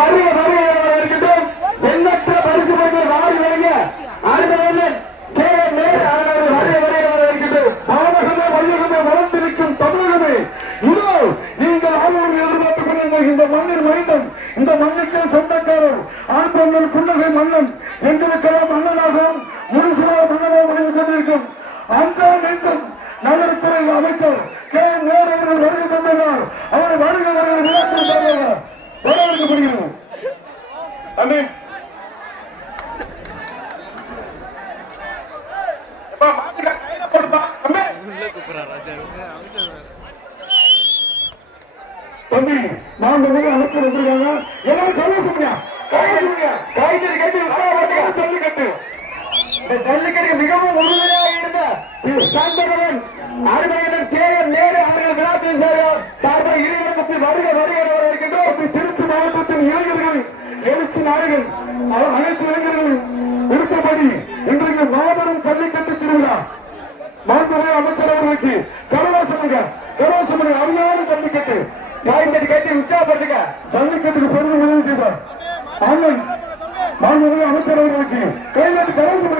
வருக வருக இருக்கட்டும். எண்ணற்ற பரிசு பொருட்கள் வாரி வழங்க அறிவாளன் வளர்ந்திருக்கும் தமிழகமே, இதோ நீங்கள் ஆர்வம் எதிர்பார்த்துக் கொண்டிருந்த இந்த மண்ணின் மைந்தன், இந்த மண்ணுக்கே சொந்தக்காரர், ஆண் பெண்கள் புன்னகை மன்னன், எங்களுக்கெல்லாம் மன்னனாகவும் முழுசாக மன்னனாக முடிவு கொண்டிருக்கும் அந்த நெஞ்சம் நகரத்துறை அமைச்சர் கே நேரு அவர்கள் வருகை தந்துள்ளார். அவரை வருக வருகிற விழாக்கள் வரவேற்கப்படுகிறது. தம்பி தம்பி மாண்புமிகு அமைச்சர் வந்திருக்காங்க. எல்லாரும் கலவசம்யா காய்கறி கட்டி ஜல்லிக்கட்டு. இந்த ஜல்லிக்கட்டு மிகவும் உறுதியாக இருந்த சாந்தகவன் அறிஞர் கே நேரு அவர்கள் விழாத்தில் சார்பாக இருவருக்கு வருக வருக இருக்கின்றோம். திருச்சி மாவட்டத்தின் இளைஞர்கள் எழுச்சி நாயகன் அனைத்து இளைஞர்களும் விருப்பப்படி இன்றைக்கு மாபெரும் ஜல்லிக்கட்டு திருவிழா. மாண்புமிகு அமைச்சர் அவர்களுக்கு கலவசம் அருமையான ஜல்லிக்கட்டு காய்கறி கட்டி உற்சாகப்படுத்துங்க. ஜல்லிக்கட்டுக்கு பெரும் உதவி செய்தார் அண்ணன் மாண்புமிகு அமைச்சர் அவர்களுக்கு கைது கலவசம்